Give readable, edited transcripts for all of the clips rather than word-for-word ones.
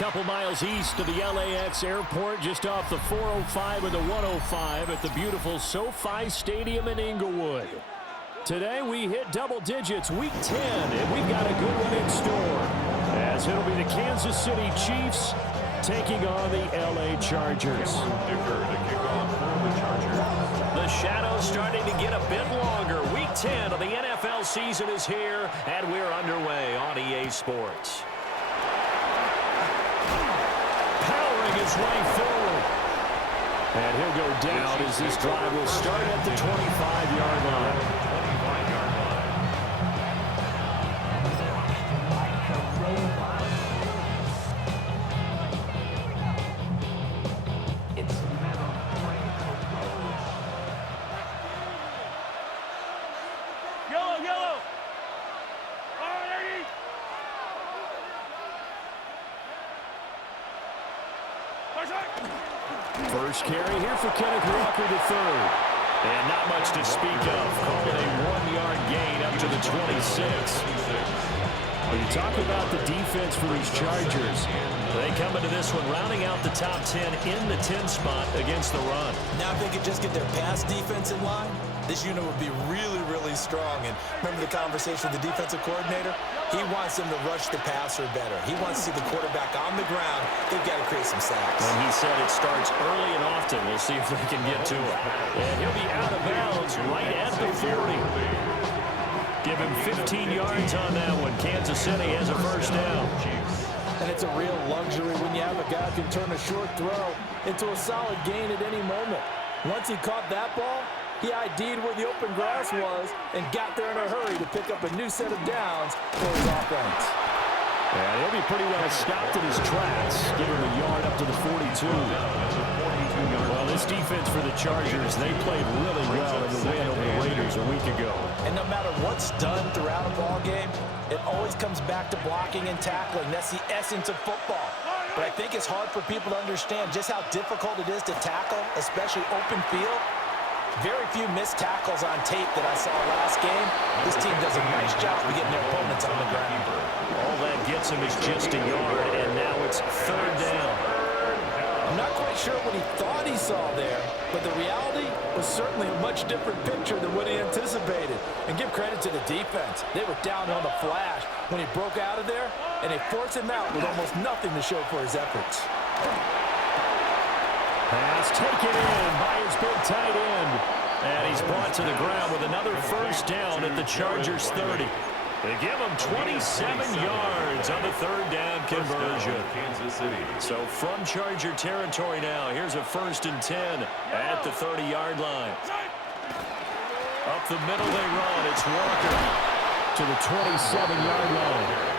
couple miles east of the LAX airport, just off the 405 and the 105 at the beautiful SoFi Stadium in Inglewood. Today we hit double digits, week 10, and we've got a good one in store, as it'll be the Kansas City Chiefs taking on the LA Chargers. The shadow's starting to get a bit longer. Week 10 of the NFL season is here, and we're underway on EA Sports. Powering his way forward. And he'll go down as this drive will start at the 25-yard line. First carry here for Kenneth Walker III. And not much to speak of. Call it a 1-yard gain up to the 26. Well, you talk about the defense for these Chargers. They come into this one rounding out the top 10 in the 10 spot against the run. Now if they could just get their pass defense in line, this unit would be really, really strong. And remember the conversation with the defensive coordinator? He wants them to rush the passer better. He wants to see the quarterback on the ground. They've got to create some sacks. And he said it starts early and often. We'll see if they can get to it. And he'll be out of bounds right at the 40. Give him 15 yards on that one. Kansas City has a first down. And it's a real luxury when you have a guy who can turn a short throw into a solid gain at any moment. Once he caught that ball, he ID'd where the open grass was and got there in a hurry to pick up a new set of downs for his offense. And he'll be pretty well stopped in his tracks. Give him a yard up to the 42. Well, this defense for the Chargers, they played really well in the win over the Raiders a week ago. And no matter what's done throughout a ball game, it always comes back to blocking and tackling. That's the essence of football. But I think it's hard for people to understand just how difficult it is to tackle, especially open field. Very few missed tackles on tape that I saw last game. This team does a nice job of getting their opponents on the ground. All that gets him is just a yard, and now it's third down. I'm not quite sure what he thought he saw there, but the reality was certainly a much different picture than what he anticipated. And give credit to the defense. They were down on the flash when he broke out of there, and they forced him out with almost nothing to show for his efforts. Pass taken in by his big tight end. And he's brought to the ground with another first down at the Chargers 30. They give him 27 yards on the third down conversion. Kansas City. So from Charger territory now, here's a 1st and 10 at the 30-yard line. Up the middle they run. It's Walker to the 27-yard line.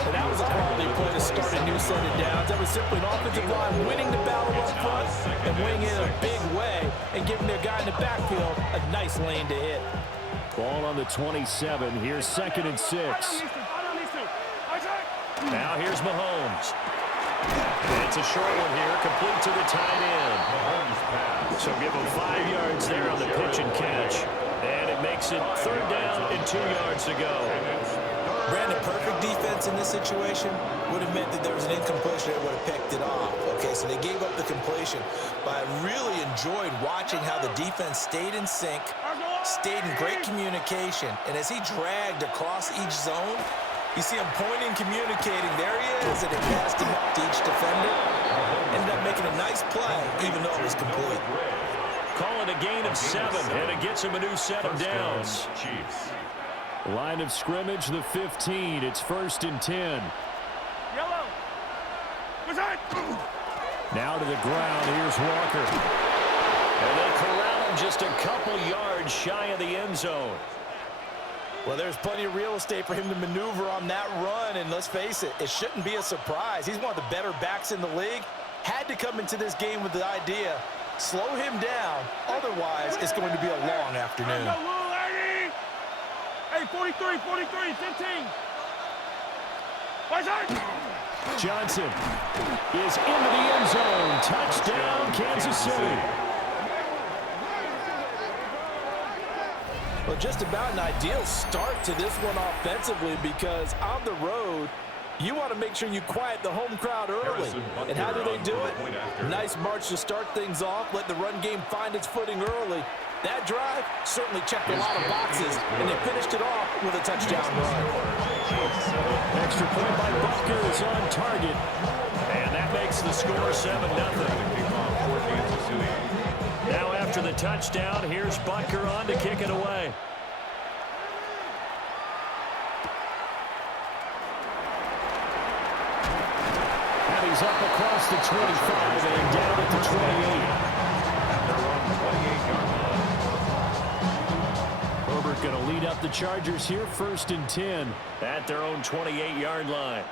And that was a quality play to start a new set of downs. That was simply an offensive line winning the battle up front and winning it in a big way and giving their guy in the backfield a nice lane to hit. Ball on the 27. Here's 2nd and 6. Now here's Mahomes. It's a short one here, complete to the tight end. So give him 5 yards there on the pitch and catch. And it makes it 3rd down and 2 yards to go. Brandon, perfect defense in this situation would have meant that there was an incompletion that would have picked it off. Okay, so they gave up the completion. But I really enjoyed watching how the defense stayed in sync, stayed in great communication. And as he dragged across each zone, you see him pointing, communicating. There he is, and it passed him up to each defender. Ended up making a nice play, even though it was complete. Call it a gain of 7, and it gets him a new set of downs. Chiefs. Line of scrimmage, the 15. It's 1st and 10. Yellow. Now to the ground. Here's Walker. And they corral him just a couple yards shy of the end zone. Well, there's plenty of real estate for him to maneuver on that run, and let's face it, it shouldn't be a surprise. He's one of the better backs in the league. Had to come into this game with the idea, slow him down, otherwise it's going to be a long afternoon. Hey, 43, 15. Johnson is into the end zone. Touchdown, Kansas City. Well, just about an ideal start to this one offensively, because on the road, You want to make sure you quiet the home crowd early. And how do they do it? Nice march to start things off. Let the run game find its footing early. That drive certainly checked a lot of boxes, and they finished it off with a touchdown run. Extra point by Butker is on target. And that makes the score 7-0. Now after the touchdown, here's Butker on to kick it away. And he's up across the 25 and down at the 28. Herbert going to lead up the Chargers here, 1st and 10 at their own 28-yard line.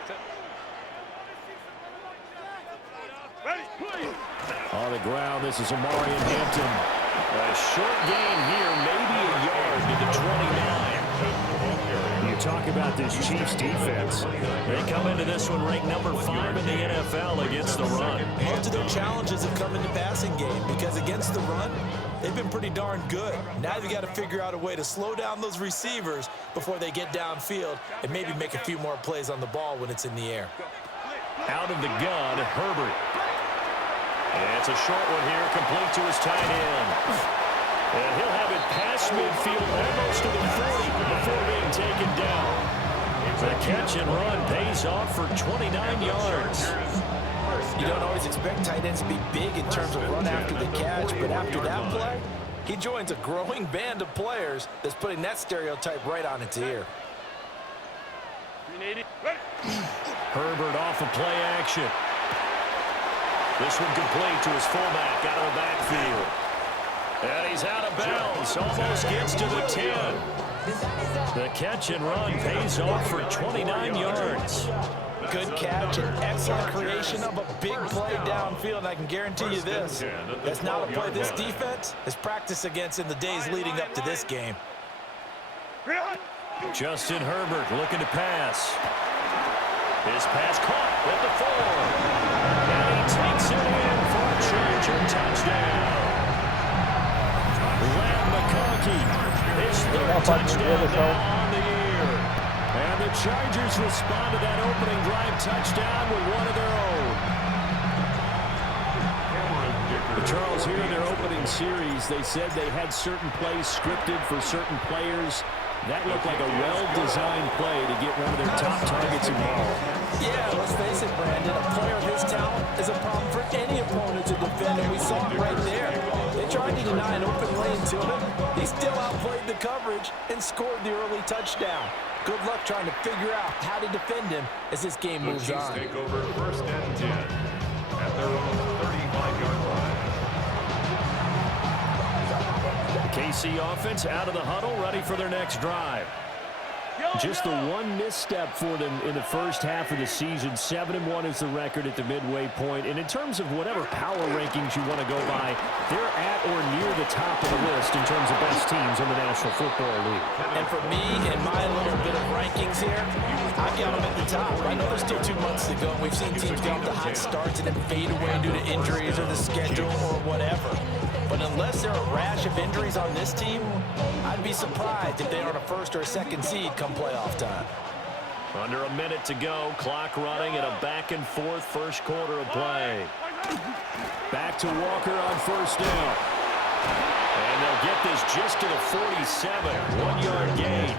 On the ground, this is Omarion Hampton. A short gain here, maybe a yard to the 29. You talk about this Chiefs defense. They come into this one ranked number 5 in the NFL against the run. Most of their challenges have come in the passing game because against the run, they've been pretty darn good. Now they've got to figure out a way to slow down those receivers before they get downfield and maybe make a few more plays on the ball when it's in the air. Out of the gun, Herbert. And it's a short one here, complete to his tight end. And he'll have it past midfield almost to the 40 before being taken down. The catch and run pays off for 29 yards. You don't always expect tight ends to be big in terms of run after the catch, but after that play, he joins a growing band of players that's putting that stereotype right on its ear. Herbert off of play action. This one complete to his fullback out of the backfield. And he's out of bounds. Almost gets to the 10. The catch and run pays off for 29 yards. Good catch and excellent creation of a big play downfield. I can guarantee you this. That's not a play this defense has practiced against in the days leading up to this game. Justin Herbert looking to pass. His pass caught at the 4. And he takes it in for a Charger touchdown. Lamb McConkey, his 3rd touchdown now on the year. And the Chargers respond to that opening drive touchdown with one of their own. Charles, here in their opening series, they said they had certain plays scripted for certain players. That looked like a well-designed play to get one of their top targets involved. Yeah, let's face it, Brandon. A player of his talent is a problem for any opponent to defend, and we saw it right there. They tried to deny an open lane to him. He still outplayed the coverage and scored the early touchdown. Good luck trying to figure out how to defend him as this game moves on. Take over 1st and 10 at their own 35-yard line. KC offense out of the huddle, ready for their next drive. Just the one misstep for them in the first half of the season. 7-1 is the record at the midway point. And in terms of whatever power rankings you want to go by, they're at or near the top of the list in terms of best teams in the National Football League. And for me, in my little bit of rankings here, I've got them at the top. I know there's still 2 months to go. We've seen teams get off to hot starts and then fade away due to injuries or the schedule or whatever. But unless there are a rash of injuries on this team, I'd be surprised if they aren't a 1st or a 2nd seed come playoff time. Under a minute to go, clock running at a back-and-forth first quarter of play. Back to Walker on 1st down. And they'll get this just to the 47, 1-yard gain.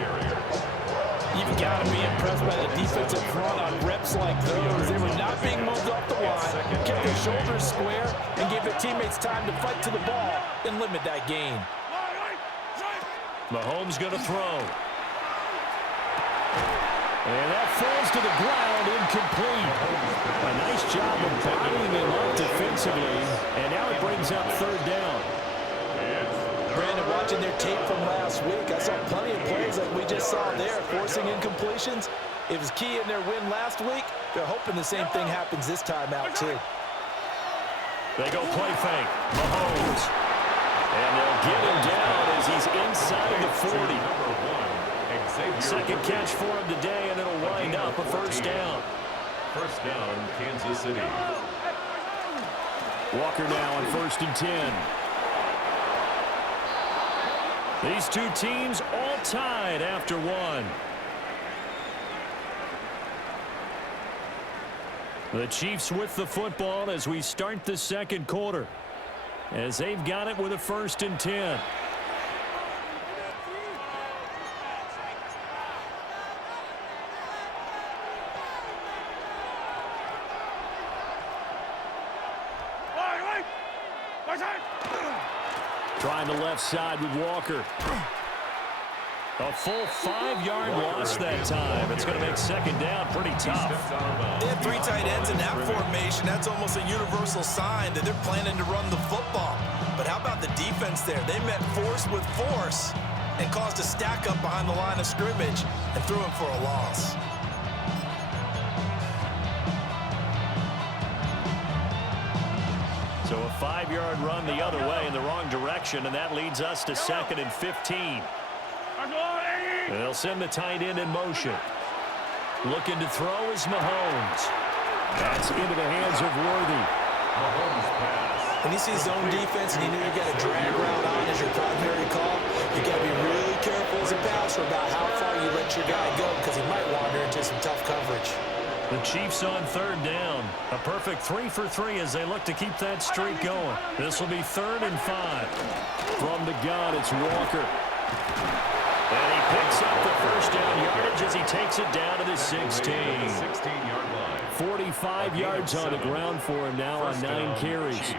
You've got to be impressed by the defensive front on reps like those. They were not being moved off the line, kept their shoulders square, and gave their teammates time to fight to the ball and limit that gain. Mahomes going to throw. And that falls to the ground, incomplete. A nice job of bodying him up defensively, and now it brings up 3rd down. Brandon, watching their tape from last week, I saw plenty of plays like we just saw there, forcing incompletions. It was key in their win last week. They're hoping the same thing happens this time out, too. They go play fake. Mahomes. And they'll get him down as he's inside the 40. 2nd catch for him today, and it'll wind up a 1st down. 1st down, Kansas City. Walker now on 1st and 10. These two teams all tied after 1. The Chiefs with the football as we start the second quarter, as they've got it with a 1st and 10. Trying the left side with Walker. A full 5-yard loss that time. It's going to make 2nd down pretty tough. They have 3 tight ends in that formation. That's almost a universal sign that they're planning to run the football. But how about the defense there? They met force with force and caused a stack up behind the line of scrimmage and threw him for a loss. So a 5-yard run the other way in the wrong direction, and that leads us to 2nd and 15. They'll send the tight end in motion. Looking to throw is Mahomes. That's into the hands of Worthy. When you see zone defense and you know you got a drag route on as your primary call, you got to be really careful as a passer about how far you let your guy go because he might wander into some tough coverage. The Chiefs on 3rd down. A perfect 3 for 3 as they look to keep that streak going. This will be 3rd and 5. From the gun, it's Walker. And he picks up the 1st down yardage as he takes it down to the 16. 16-yard line. 45 yards on the ground for him now on 9 carries.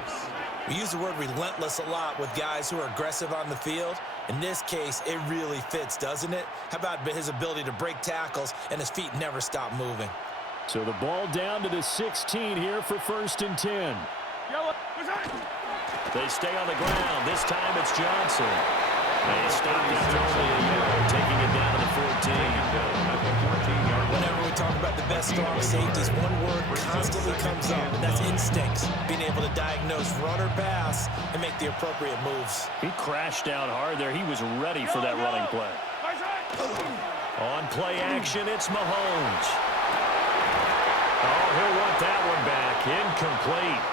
We use the word relentless a lot with guys who are aggressive on the field. In this case, it really fits, doesn't it? How about his ability to break tackles and his feet never stop moving? So the ball down to the 16 here for 1st and 10. They stay on the ground. This time it's Johnson. They stopped after only a yard, taking it down to the 14. Whenever we talk about the best strong safeties, one word constantly comes up, and that's instincts. Being able to diagnose run or pass and make the appropriate moves. He crashed down hard there. He was ready for that running play. On play action, it's Mahomes. Oh, he'll want that one back. Incomplete.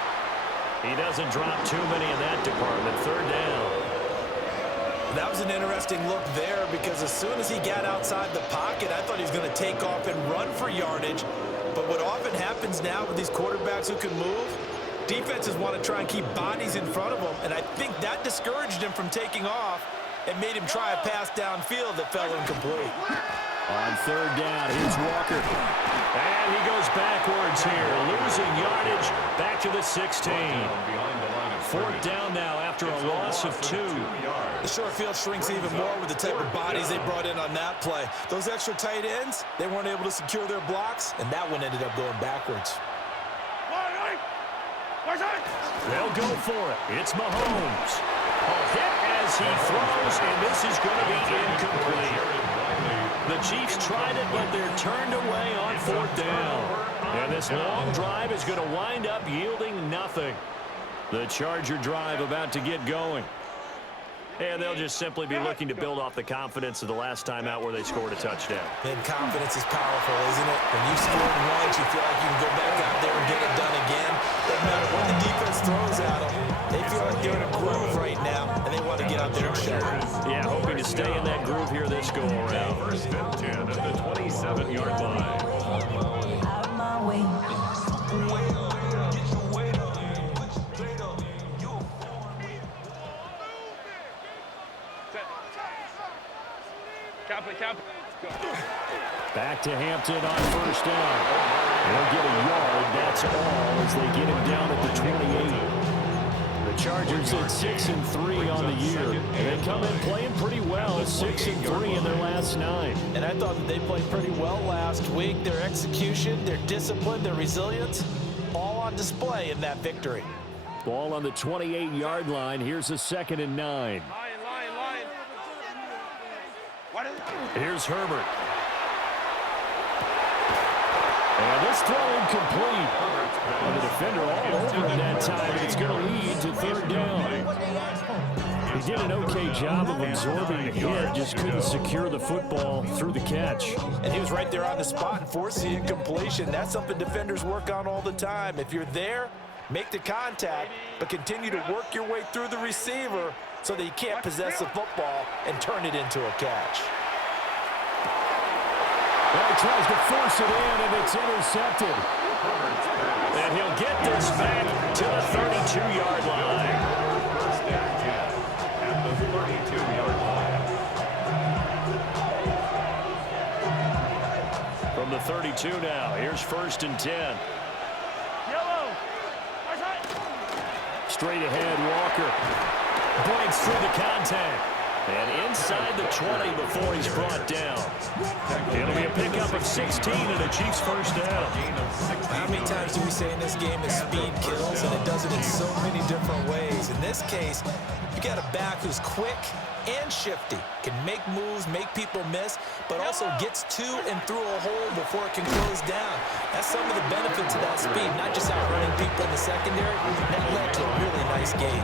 He doesn't drop too many in that department. 3rd down. That was an interesting look there because as soon as he got outside the pocket, I thought he was going to take off and run for yardage. But what often happens now with these quarterbacks who can move, defenses want to try and keep bodies in front of them, and I think that discouraged him from taking off and made him try a pass downfield that fell incomplete. On 3rd down, here's Walker. And he goes backwards here, losing yardage back to the 16. 4th down now after a loss of 2. The short field shrinks even more with the type of bodies they brought in on that play. Those extra tight ends, they weren't able to secure their blocks, and that one ended up going backwards. They'll go for it. It's Mahomes. A hit as he throws, and this is going to be incomplete. The Chiefs tried it, but they're turned away on 4th down. And this long drive is going to wind up yielding nothing. The Charger drive about to get going. And they'll just simply be looking to build off the confidence of the last time out where they scored a touchdown. And confidence is powerful, isn't it? When you score once, you feel like you can go back out there and get it done again. Doesn't matter what the defense throws at them. They feel like they're in a groove right now, and they want to get out there and show it. Yeah, hoping to stay in that groove here this go-around. 1st and 10 at the 27-yard line. Out my way. Back to Hampton on 1st down. They'll get a yard, that's all, as they get him down at the 28. The Chargers at 6-3 on the year. They come in playing pretty well, 6-3 in their last 9. And I thought that they played pretty well last week. Their execution, their discipline, their resilience, all on display in that victory. Ball on the 28-yard line. Here's a 2nd and 9. Here's Herbert. And this throw incomplete. And the defender all over him that time, and it's going to lead to 3rd down. He did an okay job of absorbing the hit, just couldn't secure the football through the catch. And he was right there on the spot and forced the incompletion. That's something defenders work on all the time. If you're there, make the contact, but continue to work your way through the receiver so that you can't possess the football and turn it into a catch. Well, he tries to force it in, and it's intercepted. get this back to the 32-yard line. First and 10 at the 32-yard line. From the 32 now, here's 1st and 10. Yellow. Right side. Straight ahead, Walker breaks through the contact. And inside the 20 before he's brought down. It'll be a pickup of 16 and a Chiefs first down. How many times do we say in this game that speed kills, and it does it in so many different ways? In this case, you got a back who's quick and shifty, can make moves, make people miss, but also gets to and through a hole before it can close down. That's some of the benefits of that speed, not just outrunning people in the secondary. That led to a really nice game.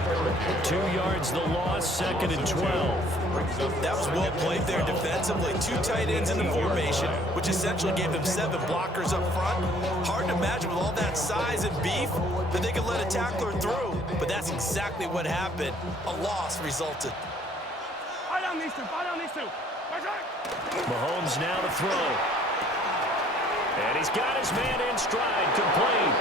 2 yards the loss, 2nd and 12. That was well played there defensively. 2 tight ends in the formation, which essentially gave them 7 blockers up front. Hard to imagine with all that size and beef that they could let a tackler through, but that's exactly what happened. A loss resulted. Buy down these two. Buy down these two. Right side. Mahomes now to throw. And he's got his man in stride, complete.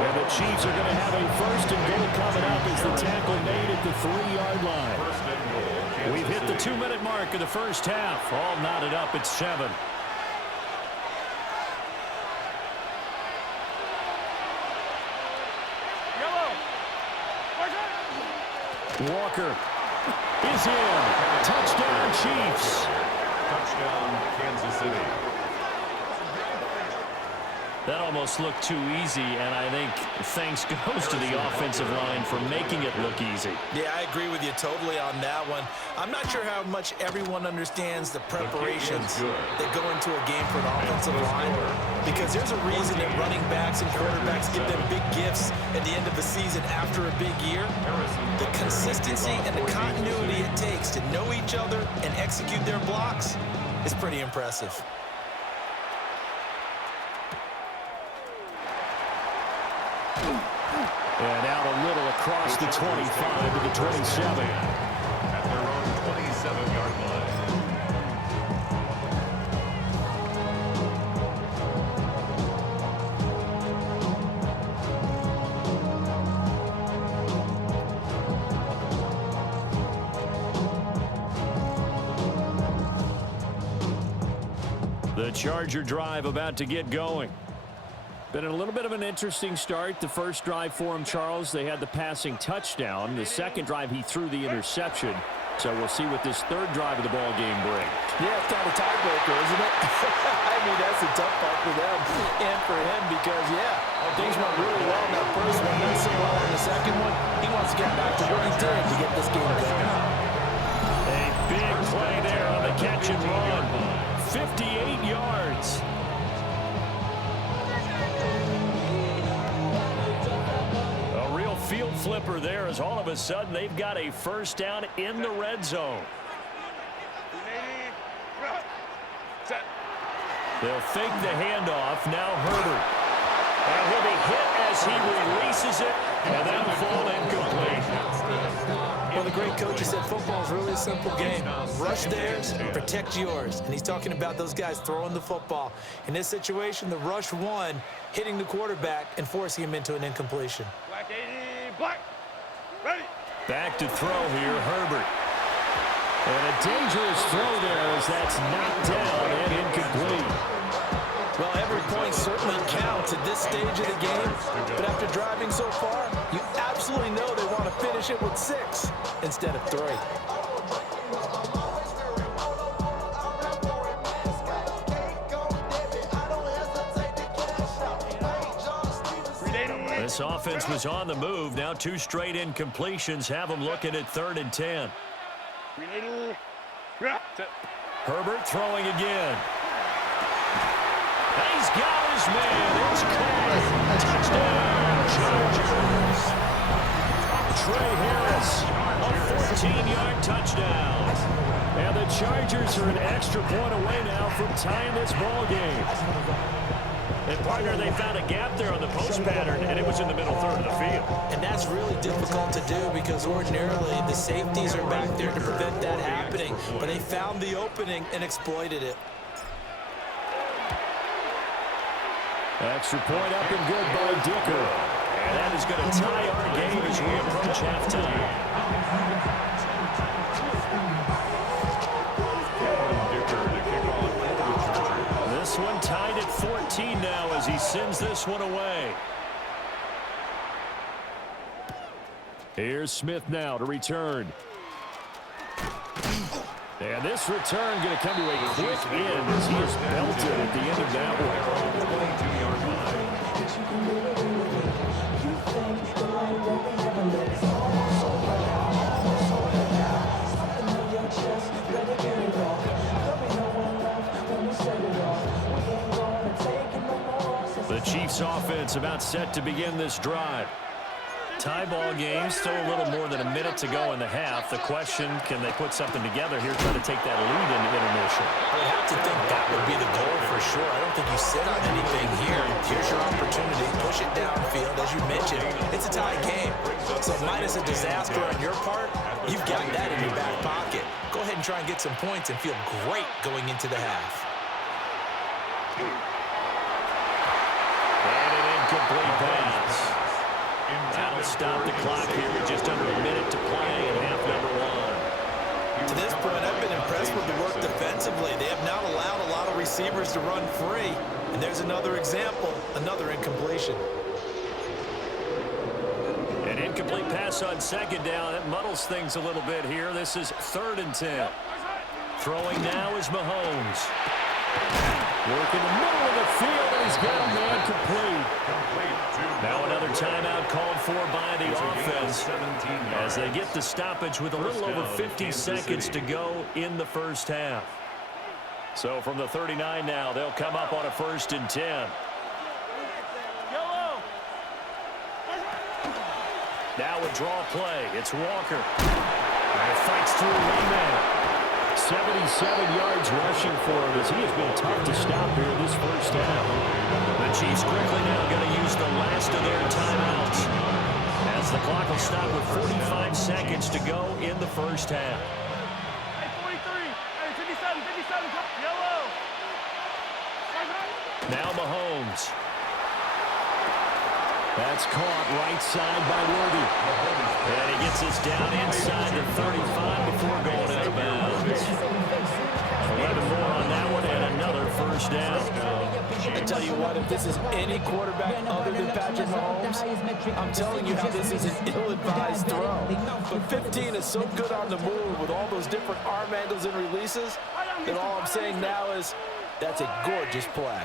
And the Chiefs are going to have a 1st and goal coming up as the tackle made at the 3-yard line. First and goal. We've hit the 2-minute mark of the first half. All knotted up at 7. Yellow. Right side. Walker is in. Touchdown, Chiefs. Touchdown, Kansas City. That almost looked too easy, and I think thanks goes to the offensive line for making it look easy. Yeah, I agree with you totally on that one. I'm not sure how much everyone understands the preparations that go into a game for an offensive line, because there's a reason that running backs and quarterbacks give them big gifts at the end of the season after a big year. The consistency and the continuity it takes to know each other and execute their blocks is pretty impressive. And out a little across the 25 to the 27. At their own 27-yard line. The Charger drive about to get going. Been a little bit of an interesting start. The first drive for him, Charles, they had the passing touchdown. The second drive, he threw the interception. So we'll see what this third drive of the ball game brings. Yeah, it's kind of tiebreaker, isn't it? I mean, that's a tough part for them and for him because, yeah, things went really well in that first one, not so well in the second one. He wants to get back to what he did to get this game going. A big play there on the catch and run. 58 yards. Field flipper there as all of a sudden they've got a first down in the red zone. They'll fake the handoff. Now Herbert. And he'll be hit as he releases it, and that'll fall incomplete. Well, the great coach said football is really a simple game. Rush theirs, protect yours. And he's talking about those guys throwing the football. In this situation, the rush won, hitting the quarterback and forcing him into an incompletion. Black 80. Black. Ready. Back to throw here, Herbert. And a dangerous throw there as that's knocked down and incomplete. Well, every point certainly counts at this stage of the game. But after driving so far, you absolutely know they want to finish it with 6 instead of 3. This offense was on the move. Now 2 straight incompletions have them looking at 3rd and 10. Herbert throwing again. He's got his man. It's caught. Touchdown, Chargers. Trey Harris, a 14-yard touchdown. And the Chargers are an extra point away now from tying this ball game. And, partner, they found a gap there on the post pattern, and it was in the middle third of the field. And that's really difficult to do because ordinarily the safeties are back there to prevent that happening. But they found the opening and exploited it. Extra point up and good by Dicker. is going to tie our game as we approach halftime. This one tied at 14 now as he sends this one away. Here's Smith now to return. And this return going to come to a quick end as he is belted at the end of that one. 22-yard line. The Chiefs offense about set to begin this drive. Tie ball game, still a little more than a minute to go in the half. The question, can they put something together here, trying to take that lead into intermission? I would have to think that would be the goal for sure. I don't think you sit on anything here. Here's your opportunity. Push it downfield. As you mentioned, it's a tie game. So minus a disaster on your part, you've got that in your back pocket. Go ahead and try and get some points and feel great going into the half. And an incomplete pass. That'll stop the clock here with just under a minute to play in half number one. To this point, I've been impressed with the work defensively. They have not allowed a lot of receivers to run free. And there's another example, another incompletion. An incomplete pass on second down. That muddles things a little bit here. This is 3rd and 10. Throwing now is Mahomes. Working the middle of the field, and he's got a man complete. Now another timeout called for by the offense as they get the stoppage with a little over 50 seconds to go in the first half. So from the 39 now, they'll come up on a 1st and 10. Now a draw play. It's Walker. And fights through one man. 77 yards rushing for him as he has been tough to stop here this first half. The Chiefs quickly now going to use the last of their timeouts as the clock will stop with 45 seconds to go in the first half. Hey, 43. Hey, 57, 57. Yellow. Now Mahomes. That's caught right side by Worthy. And he gets us down inside the 35 before going out of bounds. 11 more on that one and another first down. I tell you what, if this is any quarterback other than Patrick Mahomes, I'm telling you how this is an ill-advised throw. But 15 is so good on the move with all those different arm angles and releases that all I'm saying now is that's a gorgeous play.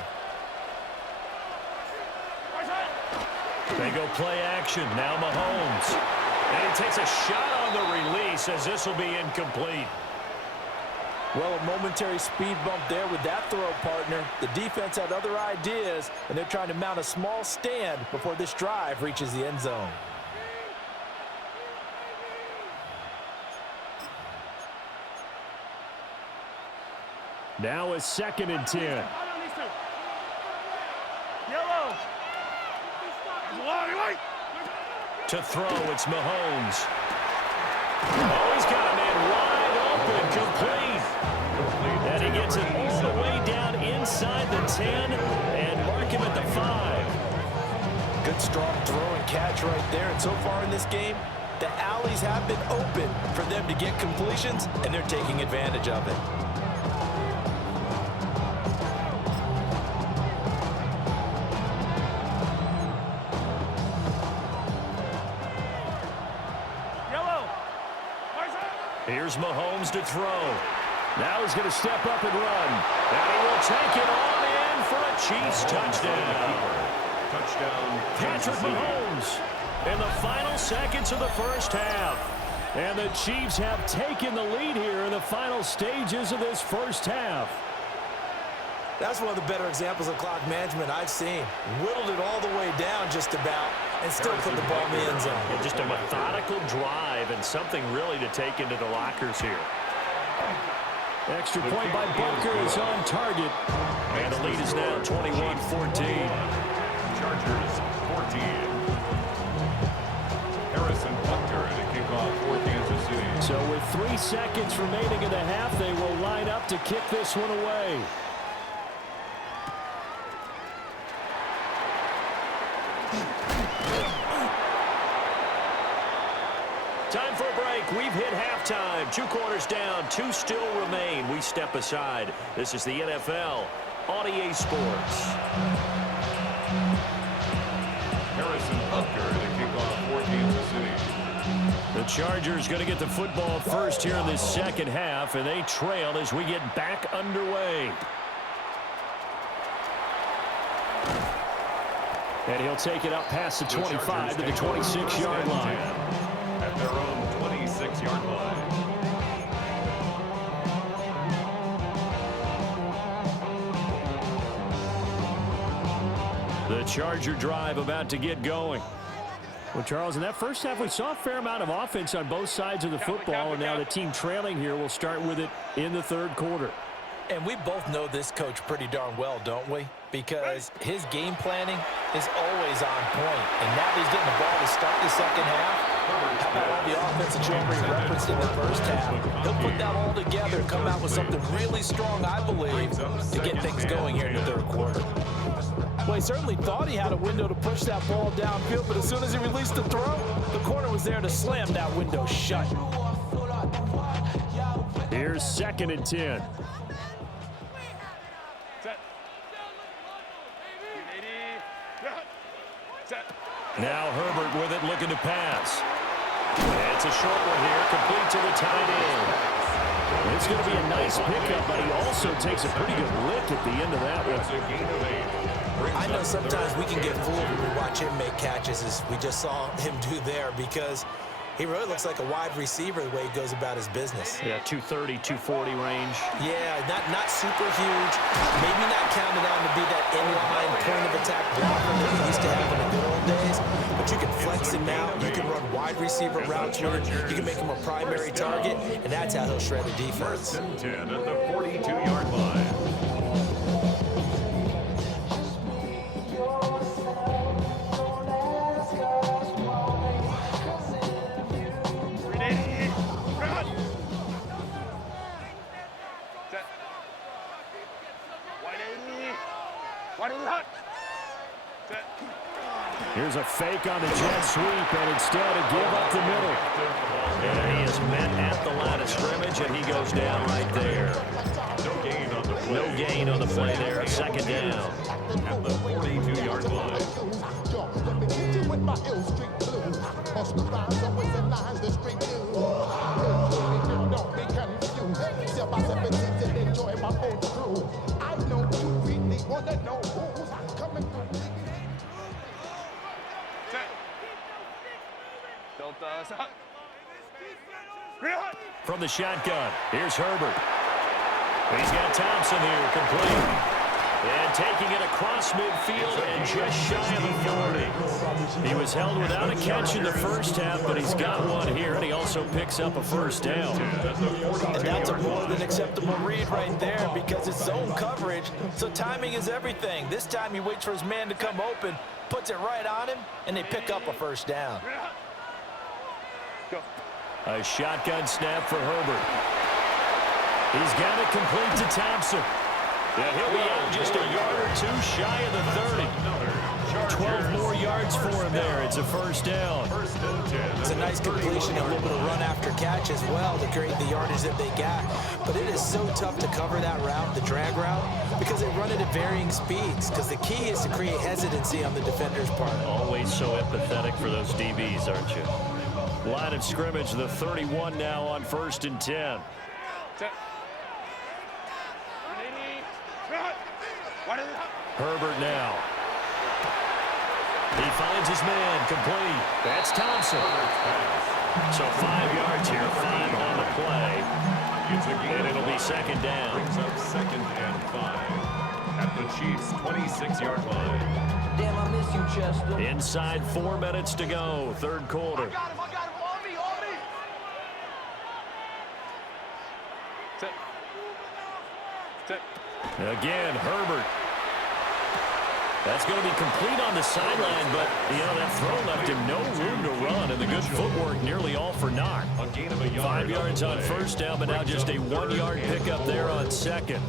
They go play action. Now Mahomes. And he takes a shot on the release as this will be incomplete. Well, a momentary speed bump there with that throw, partner. The defense had other ideas, and they're trying to mount a small stand before this drive reaches the end zone. Now a 2nd and 10. Yellow. To throw, it's Mahomes. Oh, he's got a man wide open, complete. And he gets it all the way down inside the 10 and mark him at the 5. Good strong throw and catch right there. And so far in this game, the alleys have been open for them to get completions, and they're taking advantage of it. Here's Mahomes to throw. Now he's going to step up and run. And he will take it on in for a Chiefs touchdown. Touchdown, Patrick Mahomes in the final seconds of the first half. And the Chiefs have taken the lead here in the final stages of this first half. That's one of the better examples of clock management I've seen. Whittled it all the way down just about and still put the ball in the end zone. Yeah, just a methodical drive and something really to take into the lockers here. Extra point by Bunker is on target. And the lead is now 21-14. Chargers 14. Harrison Butker at a kickoff for Kansas City. So with 3 seconds remaining in the half, they will line up to kick this one away. Time for a break. We've hit halftime. 2 quarters down. 2 still remain. We step aside. This is the NFL on EA Sports. Harrison Butker to kick off for Kansas City. The Chargers going to get the football first here in this second half, and they trail as we get back underway. And he'll take it up past the 25 to the 26-yard line. At their own 26-yard line. The Charger drive about to get going. Well, Charles, in that first half, we saw a fair amount of offense on both sides of the football, and now the team trailing here will start with it in the third quarter. And we both know this coach pretty darn well, don't we? Because his game planning is always on point. And now he's getting the ball to start the second half. How about all the offense that you already referenced in the first half? He'll put that all together and come out with something really strong, I believe, to get things going here in the third quarter. Well, he certainly thought he had a window to push that ball downfield, but as soon as he released the throw, the corner was there to slam that window shut. Here's 2nd and 10. Now Herbert with it, looking to pass. It's a short one here, complete to the tight end. It's going to be a nice pickup, but he also takes a pretty good lick at the end of that one. I know sometimes we can get fooled when we watch him make catches, as we just saw him do there, because he really looks like a wide receiver the way he goes about his business. Yeah, 230, 240 range. Yeah, not super huge. Maybe not counted on to be that inline point-of-attack blocker that we used to have in the good old days. But you can flex him out. You can run wide receiver routes with him. You can make him a primary target, and that's how he'll shred a defense. 10 at the 42-yard line. Here's a fake on the jet sweep, and instead a give up the middle. And he is met at the line of scrimmage, and he goes down right there. No gain on the play there, a second down. At the 42-yard line. From the shotgun, here's Herbert. He's got Thompson here, complete. And taking it across midfield and just shy of the 40. He was held without a catch in the first half, but he's got one here, and he also picks up a first down. And that's a more than acceptable read right there because it's zone coverage, so timing is everything. This time he waits for his man to come open, puts it right on him, and they pick up a first down. A shotgun snap for Herbert. He's got it complete to Thompson. Yeah, he'll be out just a yard or two shy of the 30. 12 more yards for him there. It's a first down. It's a nice completion, a little bit of run after catch as well to create the yardage that they got. But it is so tough to cover that route, the drag route, because they run it at varying speeds. Because the key is to create hesitancy on the defender's part. Always so empathetic for those DBs, aren't you? Line of scrimmage, the 31 now on 1st and 10. Herbert now. He finds his man, complete. That's Thompson. So 5 yards here, 5 on the play. And it'll be second down. Brings up 2nd and 5 at the Chiefs' 26-yard line. Damn, I miss you, Chester. Inside 4 minutes to go, third quarter. I got him, on me, on me. Again, Herbert. That's going to be complete on the sideline, but, you know, that throw left him no room to run, and the good footwork nearly all for naught. A gain of a yard. 5 yards on first down, but now just a 1-yard pickup there on second.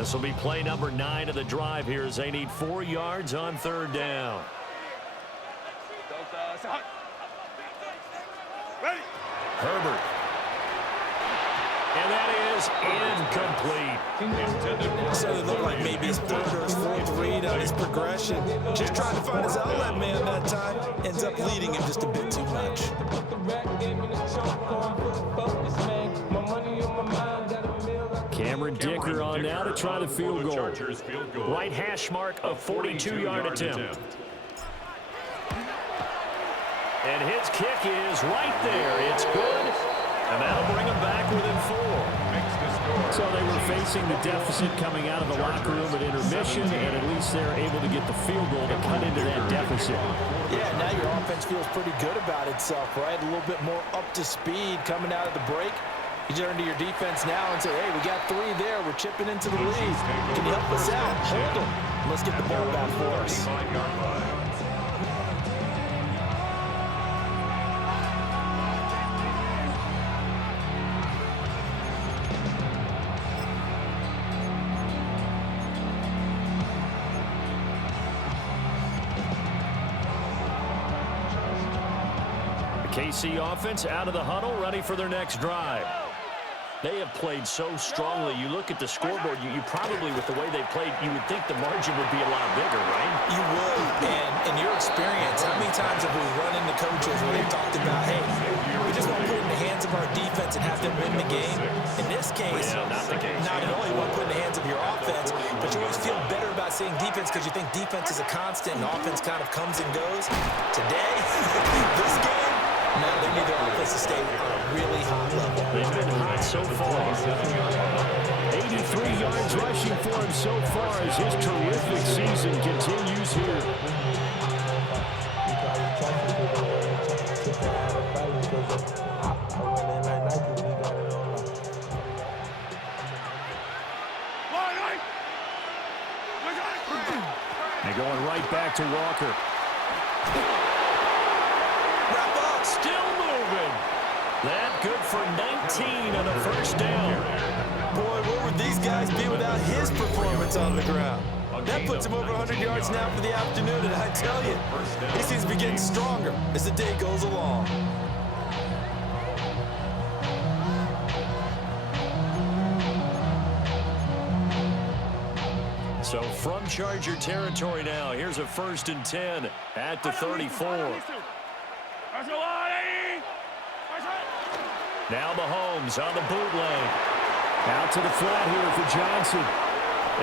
This will be play number 9 of the drive here as they need 4 yards on third down. Ready. Herbert. And that is incomplete. So it looked like maybe his third or his fourth read on his progression. Just trying to find his outlet man that time. Ends up leading him just a bit too much. Cameron Dicker on now to try the field goal. Right hash mark of 42-yard attempt. And his kick is right there. It's good. And that'll bring him back within 4. So they were facing the deficit coming out of the locker room at intermission, and at least they're able to get the field goal to cut into that deficit. Yeah, now your offense feels pretty good about itself, right? A little bit more up to speed coming out of the break. You turn to your defense now and say, hey, we got 3 there. We're chipping into the lead. Can you help us out? Hold them. Let's get the ball back for us. KC offense out of the huddle, ready for their next drive. They have played so strongly. You look at the scoreboard, you probably, with the way they played, you would think the margin would be a lot bigger, right? You would. And in your experience, how many times have we run into coaches where they've talked about, hey, we just want to put it in the hands of our defense and have them win the game? In this case, not only want to put it in the hands of your offense, but you always feel better about saying defense because you think defense is a constant and offense kind of comes and goes. Today, this game, no, they need their offense to stay on a really hot level. They've been hot so far. 83 yards rushing for him so far as his terrific season continues here. And going right back to Walker. Still moving. That good for 19 on a first down. Boy, where would these guys be without his performance on the ground? That puts him over 100 yards now for the afternoon, and I tell you, he seems to be getting stronger as the day goes along. So from Charger territory now, here's a 1st and 10 at the 34. Now Mahomes on the bootleg. Out to the flat here for Johnson.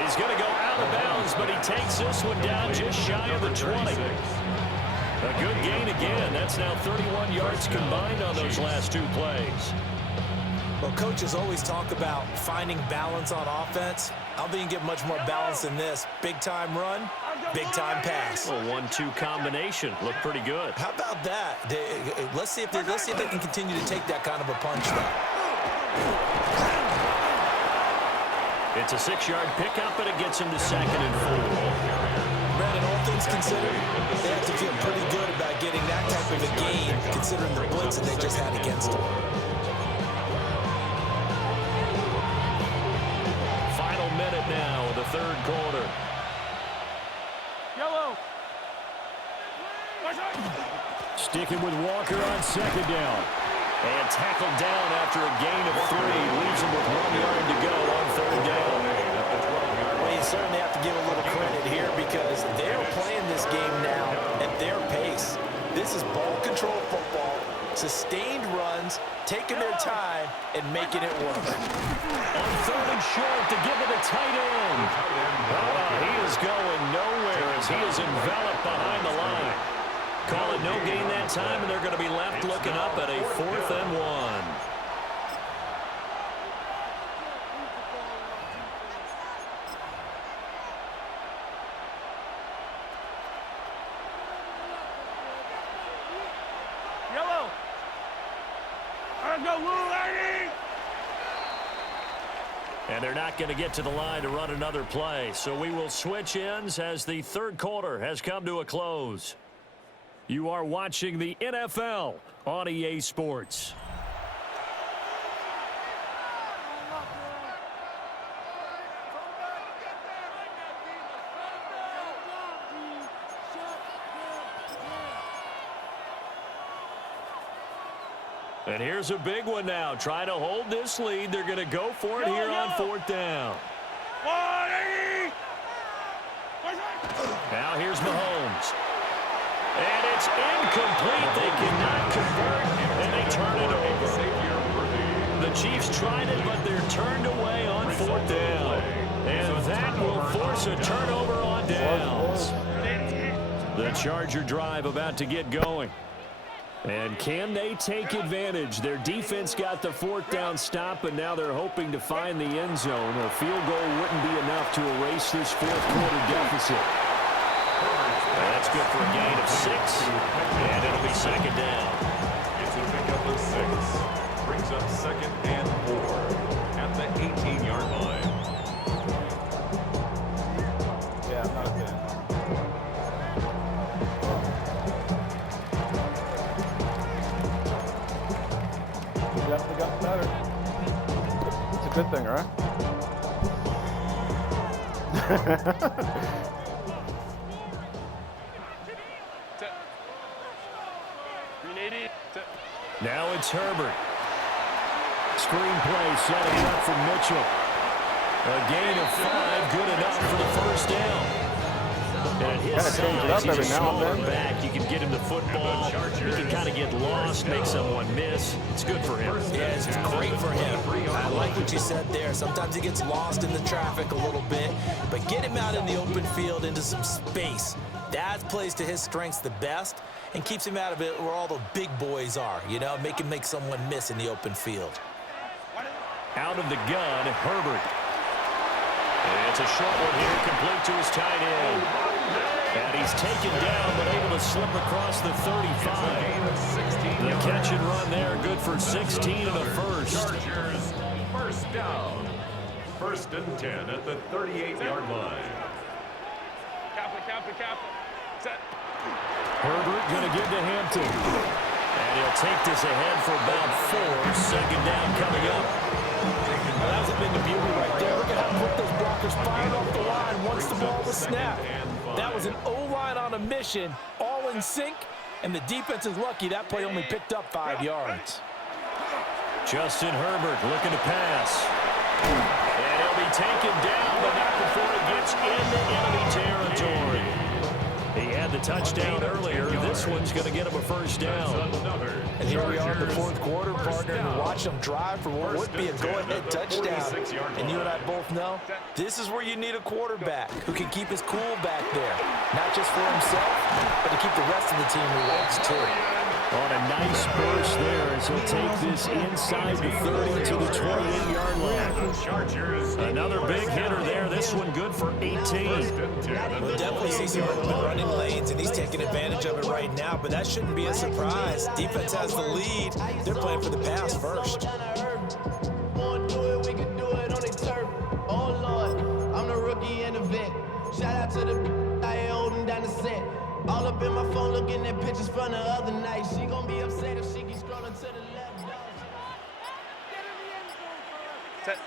He's going to go out of bounds, but he takes this one down just shy of the 20. A good gain again. That's now 31 yards combined on those last 2 plays. Well, coaches always talk about finding balance on offense. I don't think you can get much more balance than this. Big-time run, big-time pass. Well, 1-2 combination. Looked pretty good. How about that? Let's see if they can continue to take that kind of a punch, though. It's a 6-yard pickup, and it gets him to 2nd and 4. Brandon, all things considered, they have to feel pretty good about getting that type of a gain, considering the blitz that they just had against them. Final minute now of the 3rd quarter. Yellow. Sticking with Walker on 2nd down. And tackled down after a gain of 3. Leaves him with 1 yard to go on 3rd down. Well, you certainly have to give a little credit here because they're playing this game now at their pace. This is ball control football, sustained runs, taking their time, and making it work. On 3rd and short to give it a tight end. He is going nowhere as he is enveloped behind the line. Call it no gain that time, and they're going to be left looking up at a 4th and 1. Yellow. Let's go, Blue Lady. And they're not going to get to the line to run another play. So we will switch ends as the 3rd quarter has come to a close. You are watching the NFL on EA Sports. And here's a big one now. Trying to hold this lead. They're going to go for it here on 4th down. Now here's Mahomes. And it's incomplete. They cannot convert, and they turn it over. The Chiefs tried it, but they're turned away on 4th down. And that will force a turnover on downs. The Charger drive about to get going. And can they take advantage? Their defense got the 4th down stop, and now they're hoping to find the end zone. A field goal wouldn't be enough to erase this 4th quarter deficit. That's good for a gain of 6, and it'll be 2nd down. It's a pickup of 6. Brings up 2nd and 4 at the 18-yard line. Yeah, I'm not a fan. Definitely got better. It's a good thing, right? Now it's Herbert. Screenplay setting up for Mitchell. A gain of 5, good enough for the 1st down. And at his size, he's a smaller back. You can get him the football. He can kind of get lost, make someone miss. It's good for him. Yeah, it's great for him. I like what you said there. Sometimes he gets lost in the traffic a little bit, but get him out in the open field into some space. That plays to his strengths the best and keeps him out of it where all the big boys are, you know, make him make someone miss in the open field. Out of the gun, Herbert. It's a short one here, complete to his tight end. And he's taken down, but able to slip across the 35. The catch and run there, good for 16 and a first. Chargers, 1st down. 1st and 10 at the 38-yard line. Set. Herbert going to give to Hampton. And he'll take this ahead for about 4. 2nd down coming up. Well, that was a big beauty right there. Look at how quick those blockers fired off the line once the ball was snapped. That was an O-line on a mission, all in sync, and the defense is lucky that play only picked up 5 yards. Justin Herbert looking to pass. And he'll be taken down, but not before it gets into enemy territory. He had the touchdown earlier. This one's going to get him a 1st down. And here we are in the 4th quarter, partner, and watch them drive for what would be a go-ahead touchdown. And you and I both know this is where you need a quarterback who can keep his cool back there, not just for himself, but to keep the rest of the team relaxed too. On a nice burst there as he'll take this inside the 30 to the 28-yard line. Another big hitter there. This one good for 18. We'll definitely see some open running lanes, and he's taking advantage of it right now, but that shouldn't be a surprise. Defense has the lead. They're playing for the pass first. Oh, Lord, I'm the rookie in the vet. Shout out to the I holding down the set. All up in my phone looking at pictures from the other night. She gon' be upset if she keeps scrolling to the left. Set.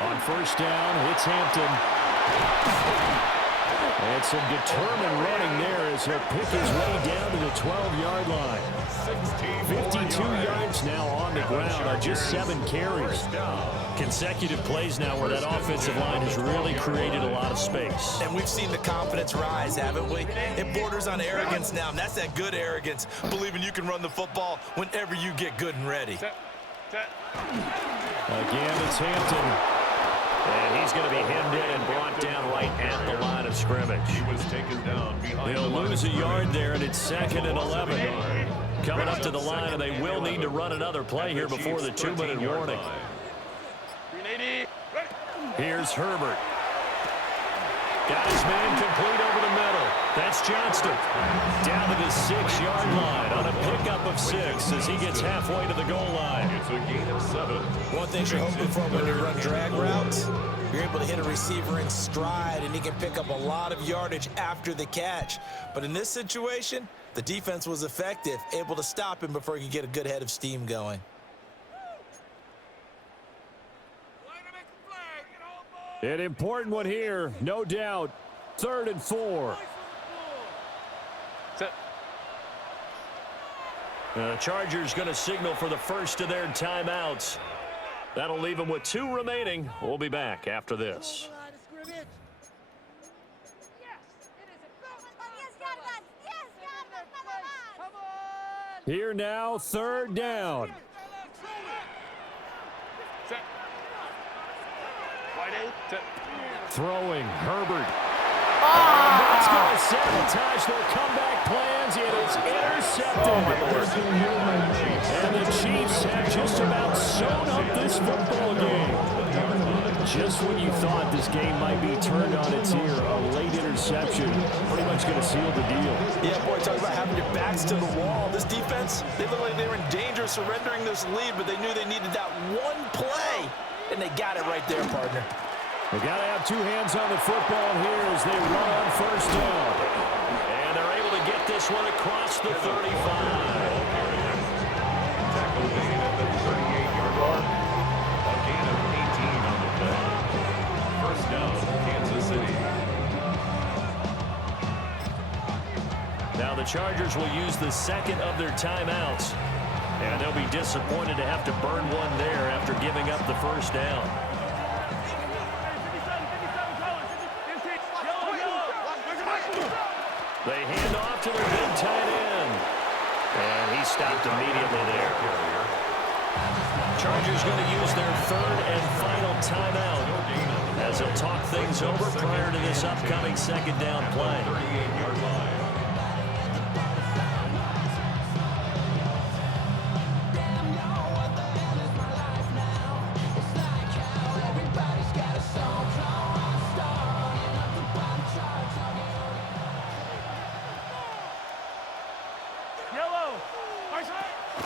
On 1st down, it's Hampton. And some determined running there as he'll pick his way down to the 12-yard line. 52 yards now on the ground on just 7 carries. Consecutive plays now where that offensive line has really created a lot of space. And we've seen the confidence rise, haven't we? It borders on arrogance now, and that's that good arrogance, believing you can run the football whenever you get good and ready. Set. Again, it's Hampton. And he's going to be hemmed in and brought down right at the line of scrimmage. He was taken down behind. They'll lose a yard there, and it's 2nd and 11. Coming up to the line, and they will need to run another play here before the 2-minute warning. Here's Herbert. Got his man complete over the middle. That's Johnston. Down to the 6-yard line on a pickup of 6 as he gets halfway to the goal line. It's a gain of 7. One thing you're hoping for when you run drag routes, you're able to hit a receiver in stride, and he can pick up a lot of yardage after the catch. But in this situation, the defense was effective, able to stop him before he could get a good head of steam going. An important one here, no doubt. 3rd and 4. The Chargers going to signal for the first of their timeouts. That'll leave them with 2 remaining. We'll be back after this. Here now, 3rd down. Throwing, Herbert. And that's going to sabotage their comeback plans. It is intercepted. And the Chiefs have just about sewn up this football game. Just when you thought this game might be turned on its ear, a late interception pretty much going to seal the deal. Yeah, boy, talk about having your backs to the wall. This defense, they looked like they were in danger of surrendering this lead, but they knew they needed that one play, and they got it right there, partner. They got to have 2 hands on the football here as they run on 1st down. And they're able to get this one across the 35. Tackle made at the 38-yard mark. A gain of 18 on the play. 1st down, Kansas City. Now the Chargers will use the 2nd of their timeouts. And they'll be disappointed to have to burn one there after giving up the 1st down. They hand off to their big tight end. And he stopped immediately there. Chargers going to use their 3rd and final timeout as they'll talk things over prior to this upcoming 2nd down play. 38-yard line.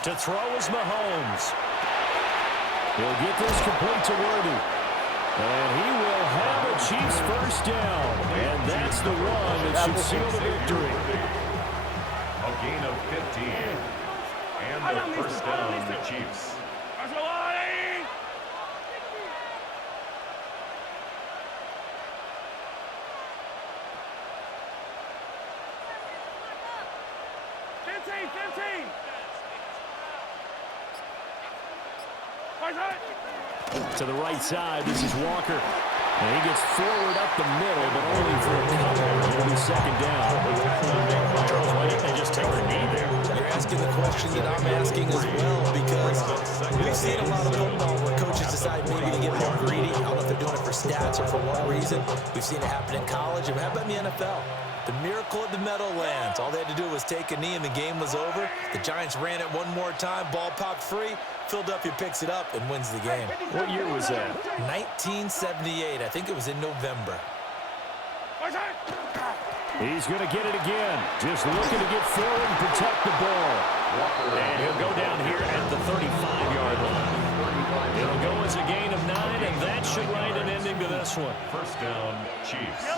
To throw is Mahomes. He'll get this complete to Worthy. And he will have a Chiefs 1st down. And that's the one that should seal the victory. A gain of 15. And the 1st down, the Chiefs. To the right side, this is Walker. And he gets forward up the middle, but only for a couple. It'll be 2nd down. Charles, why didn't they just take the knee there? You're asking the question that I'm asking as well, because we've seen a lot of football where coaches decide maybe to get more greedy. I don't know if they're doing it for stats or for what reason. We've seen it happen in college. And how about in the NFL? The miracle of the Meadowlands. All they had to do was take a knee and the game was over. The Giants ran it one more time. Ball popped free. Philadelphia picks it up and wins the game. What year was that? 1978. I think it was in November. He's going to get it again. Just looking to get forward and protect the ball. And he'll go down here at the 35-yard line. It'll go as a gain of 9, and that should write an ending to this one. 1st down, Chiefs.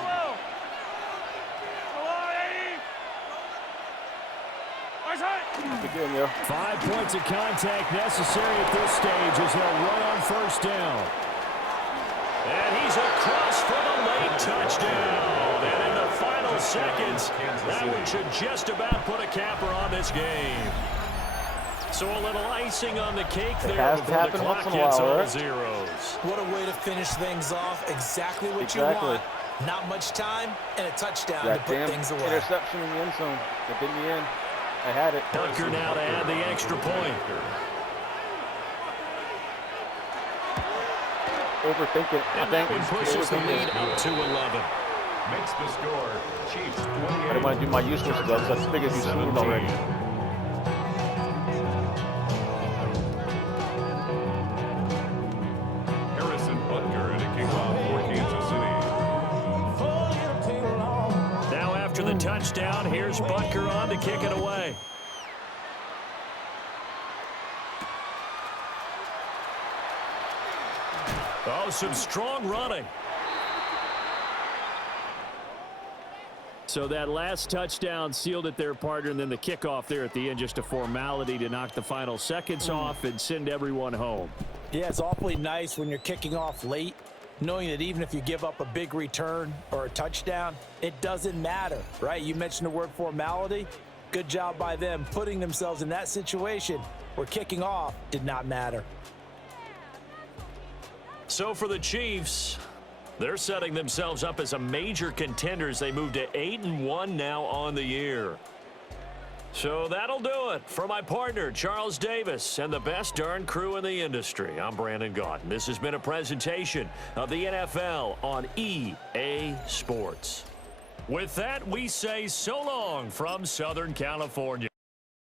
5 points of contact necessary at this stage as they'll run on 1st down. And he's across for the late touchdown. And in the final seconds, that one should just about put a capper on this game. So a little icing on the cake there before the clock gets all zeros. What a way to finish things off. Exactly what you want. Not much time and a touchdown to put things away. Interception in the end zone. It did the end. I had it. Butker now to add the extra point. Overthink it. And that one pushes the lead up to 11. Makes the score. Chiefs 28. I don't want to do my useless stuff. That's big as you've seen already. Harrison Butker at a kickoff for Kansas City. Now after the touchdown, here's Butker on to kick it away. Oh, some strong running. So that last touchdown sealed it there, partner, and then the kickoff there at the end, just a formality to knock the final seconds off and send everyone home. Yeah, it's awfully nice when you're kicking off late, knowing that even if you give up a big return or a touchdown, it doesn't matter, right? You mentioned the word formality. Good job by them putting themselves in that situation where kicking off did not matter. So for the Chiefs, they're setting themselves up as a major contender as they move to 8-1 now on the year. So that'll do it for my partner, Charles Davis, and the best darn crew in the industry. I'm Brandon Gaudin. This has been a presentation of the NFL on EA Sports. With that, we say so long from Southern California.